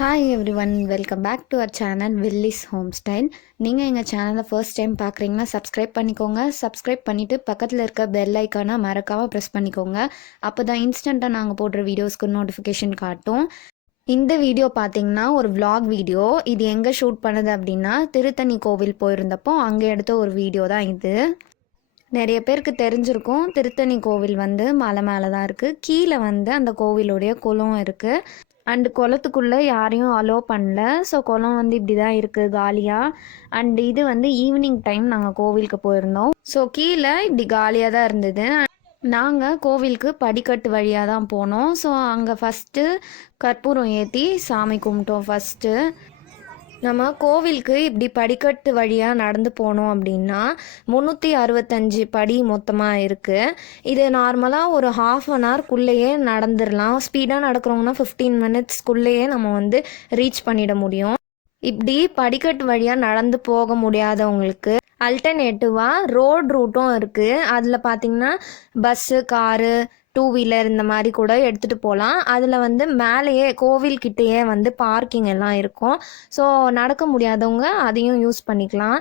Hi everyone, welcome back to our channel Villi's home style. நீங்கள் எங்கள் சேனலை ஃபர்ஸ்ட் டைம் பார்க்குறீங்கன்னா சப்ஸ்கிரைப் பண்ணிக்கோங்க. சப்ஸ்கிரைப் பண்ணிவிட்டு பக்கத்தில் இருக்க பெல் ஐக்கானை மறக்காமல் ப்ரெஸ் பண்ணிக்கோங்க. அப்போ தான் இன்ஸ்டண்ட்டாக நாங்கள் போடுற வீடியோஸ்க்கு நோட்டிஃபிகேஷன் காட்டும். இந்த வீடியோ பார்த்தீங்கன்னா ஒரு vlog வீடியோ. இது எங்கே ஷூட் பண்ணது அப்படின்னா திருத்தணி கோவில் போயிருந்தப்போ அங்கே எடுத்த ஒரு வீடியோ தான் இது. நிறைய பேருக்கு தெரிஞ்சிருக்கும், திருத்தணி கோவில் வந்து மலை மேலே தான் இருக்குது. கீழே வந்து அந்த கோவிலுடைய குளம் இருக்குது. அண்டு குளத்துக்குள்ளே யாரையும் அலோவ் பண்ணல. ஸோ குளம் வந்து இப்படி தான் இருக்குது காலியாக. அண்டு இது வந்து ஈவினிங் டைம் நாங்கள் கோவிலுக்கு போயிருந்தோம். ஸோ கீழே இப்படி காலியாக தான் இருந்தது. நாங்கள் கோவிலுக்கு படிக்கட்டு வழியாக தான் போனோம். ஸோ அங்கே ஃபஸ்ட்டு கற்பூரம் ஏற்றி சாமி கும்பிட்டோம். ஃபஸ்ட்டு நம்ம கோவிலுக்கு இப்படி படிக்கட்டு வழியாக நடந்து போனோம் அப்படின்னா 365 படி மொத்தமாக இருக்குது. இது நார்மலாக ஒரு ½ நடந்துடலாம். ஸ்பீடாக நடக்கிறவங்கன்னா 15 மினிட்ஸ்க்குள்ளேயே நம்ம வந்து ரீச் பண்ணிட முடியும். இப்படி படிக்கட்டு வழியாக நடந்து போக முடியாதவங்களுக்கு அல்டர்னேட்டிவாக ரோட் ரூட்டும் இருக்குது. அதில் பார்த்திங்கன்னா பஸ்ஸு, காரு, 2 வீலர் இந்த மாதிரி கூட எடுத்துகிட்டு போகலாம். அதில் வந்து மேலேயே கோவில்கிட்டேயே வந்து பார்க்கிங் எல்லாம் இருக்கும். ஸோ நடக்க முடியாதவங்க அதையும் யூஸ் பண்ணிக்கலாம்.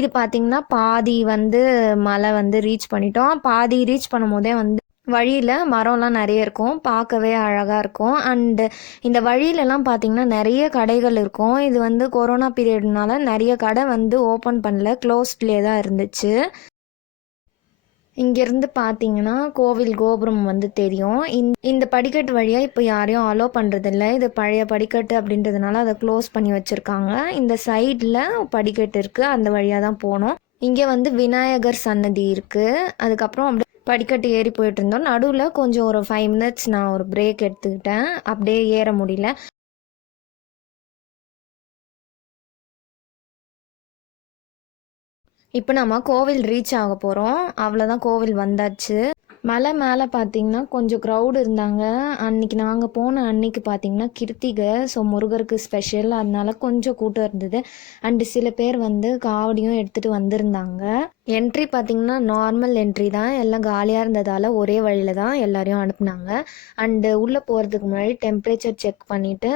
இது பார்த்திங்கன்னா பாதி வந்து மலை வந்து ரீச் பண்ணிட்டோம். பாதி ரீச் பண்ணும் போதே வந்து வழியில் மரம்லாம் நிறைய இருக்கும், பார்க்கவே அழகாக இருக்கும். அண்டு இந்த வழியிலலாம் பார்த்திங்கன்னா நிறைய கடைகள் இருக்கும். இது வந்து கொரோனா பீரியட்னால நிறைய கடை வந்து ஓப்பன் பண்ணல, க்ளோஸ்ட்லேயே தான் இருந்துச்சு. இங்கேருந்து பார்த்தீங்கன்னா கோவில் கோபுரம் வந்து தெரியும். இந்த படிக்கட்டு வழியாக இப்போ யாரையும் அலோவ் பண்ணுறதில்ல. இது பழைய படிக்கட்டு அப்படின்றதுனால அதை க்ளோஸ் பண்ணி வச்சுருக்காங்க. இந்த சைடில் படிக்கட்டு இருக்குது, அந்த வழியாக தான் போனோம். இங்கே வந்து விநாயகர் சன்னதி இருக்குது. அதுக்கப்புறம் அப்படியே படிக்கட்டு ஏறி போயிட்டு இருந்தோம். நடுவில் கொஞ்சம் ஒரு 5 மினிட்ஸ் நான் ஒரு பிரேக் எடுத்துக்கிட்டேன், அப்படியே ஏற முடியல. இப்போ நம்ம கோவில் ரீச் ஆக போகிறோம். அவ்வளோதான், கோவில் வந்தாச்சு. மலை மேலே பார்த்தீங்கன்னா கொஞ்சம் க்ரௌடு இருந்தாங்க. அன்றைக்கி நாங்கள் போன அன்னைக்கு பார்த்தீங்கன்னா கிருத்திகை, ஸோ முருகருக்கு ஸ்பெஷல், அதனால கொஞ்சம் கூட்டம் இருந்தது. அண்டு சில பேர் வந்து காவடியும் எடுத்துகிட்டு வந்திருந்தாங்க. என்ட்ரி பார்த்திங்கன்னா நார்மல் என்ட்ரி தான், எல்லாம் காலியாக இருந்ததால் ஒரே வழியில் தான் எல்லாரையும் அனுப்புனாங்க. அண்டு உள்ளே போகிறதுக்கு முன்னாடி டெம்பரேச்சர் செக் பண்ணிவிட்டு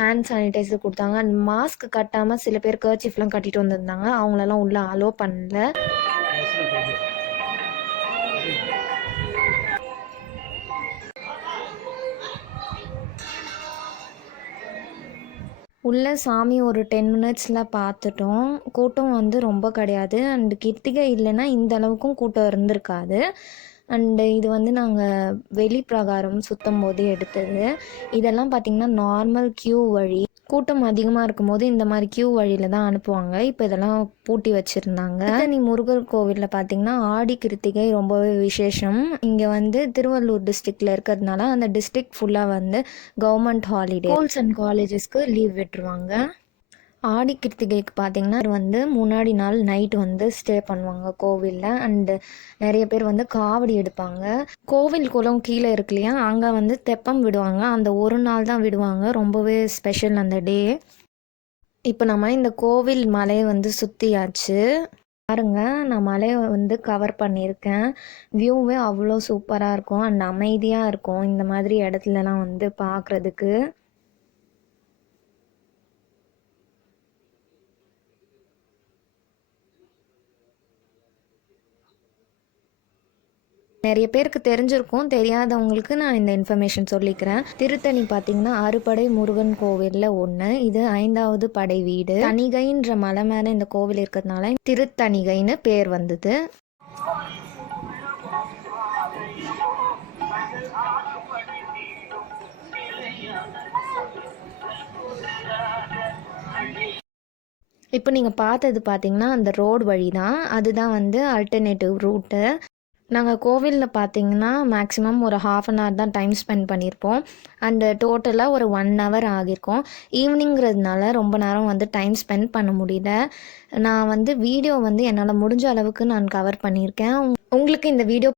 ஹேண்ட் சானிடைசர் கொடுத்தாங்க. அண்ட் மாஸ்க் கட்டாமல் சில பேர் கர்ச்சீஃப்லாம் கட்டிட்டு வந்திருந்தாங்க, அவங்களெல்லாம் உள்ளே அலோவ் பண்ணல. உள்ளே சாமி ஒரு 10 மினிட்ஸில் பார்த்துட்டோம். கூட்டம் வந்து ரொம்ப கிடையாது. அண்டு கிருத்திகை இல்லைன்னா இந்த அளவுக்கும் கூட்டம் இருந்திருக்காது. அண்டு இது வந்து நாங்கள் வெளி பிரகாரம் சுத்தம் போது எடுத்தது. இதெல்லாம் பார்த்திங்கன்னா நார்மல் க்யூ வழி. கூட்டம் அதிகமாக இருக்கும்போது இந்த மாதிரி க்யூ வழியில் தான் அனுப்புவாங்க. இப்போ இதெல்லாம் பூட்டி வச்சுருந்தாங்க. திருத்தணி முருகர் கோவிலில் பார்த்திங்கன்னா ஆடி கிருத்திகை ரொம்பவே விசேஷம். இங்கே வந்து திருவள்ளூர் டிஸ்ட்ரிக்டில் இருக்கிறதுனால அந்த டிஸ்ட்ரிக்ட் ஃபுல்லாக வந்து கவர்மெண்ட் ஹாலிடே, ஸ்கூல்ஸ் அண்ட் காலேஜஸ்க்கு லீவ் விட்டுருவாங்க. ஆடி கிருத்திகைக்கு பார்த்திங்கன்னா வந்து முன்னாடி நாள் நைட்டு வந்து ஸ்டே பண்ணுவாங்க கோவிலில். அண்டு நிறைய பேர் வந்து காவடி எடுப்பாங்க. கோவில் குளம் கீழே இருக்கு இல்லையா, அங்கே வந்து தெப்பம் விடுவாங்க. அந்த ஒரு நாள் தான் விடுவாங்க, ரொம்பவே ஸ்பெஷல் அந்த டே. இப்போ நம்ம இந்த கோவில் மலையை வந்து சுற்றியாச்சு. பாருங்க, நான் மலையை வந்து கவர் பண்ணியிருக்கேன். வியூவே அவ்வளோ சூப்பராக இருக்கும் அண்ட் அமைதியாக இருக்கும் இந்த மாதிரி இடத்துலலாம் வந்து பார்க்குறதுக்கு. நிறைய பேருக்கு தெரிஞ்சிருக்கும், தெரியாதவங்களுக்கு நான் இந்த இன்ஃபர்மேஷன் சொல்லிக்கிறேன். திருத்தணி பார்த்திங்கன்னா அறுபடை முருகன் கோவிலில் ஒன்று. இது 5வது படை வீடு. தணிகைன்ற மலை மேலே இந்த கோவில் இருக்கிறதுனால திருத்தணிகைன்னு பேர் வந்தது. இப்போ நீங்கள் பார்த்தது பார்த்திங்கன்னா அந்த ரோடு வழி தான், அதுதான் வந்து அல்டர்னேட்டிவ் ரூட்டு. நாங்கள் கோவிலில் பார்த்திங்கன்னா மேக்ஸிமம் ஒரு ½ தான் டைம் ஸ்பெண்ட் பண்ணியிருப்போம். அண்டு டோட்டலாக ஒரு 1 ஹவர் ஆகியிருக்கும். ஈவினிங்கிறதுனால ரொம்ப நேரம் வந்து டைம் ஸ்பெண்ட் பண்ண முடியல. நான் வந்து வீடியோ வந்து என்னால் முடிஞ்ச அளவுக்கு நான் கவர் பண்ணியிருக்கேன். உங்களுக்கு இந்த வீடியோ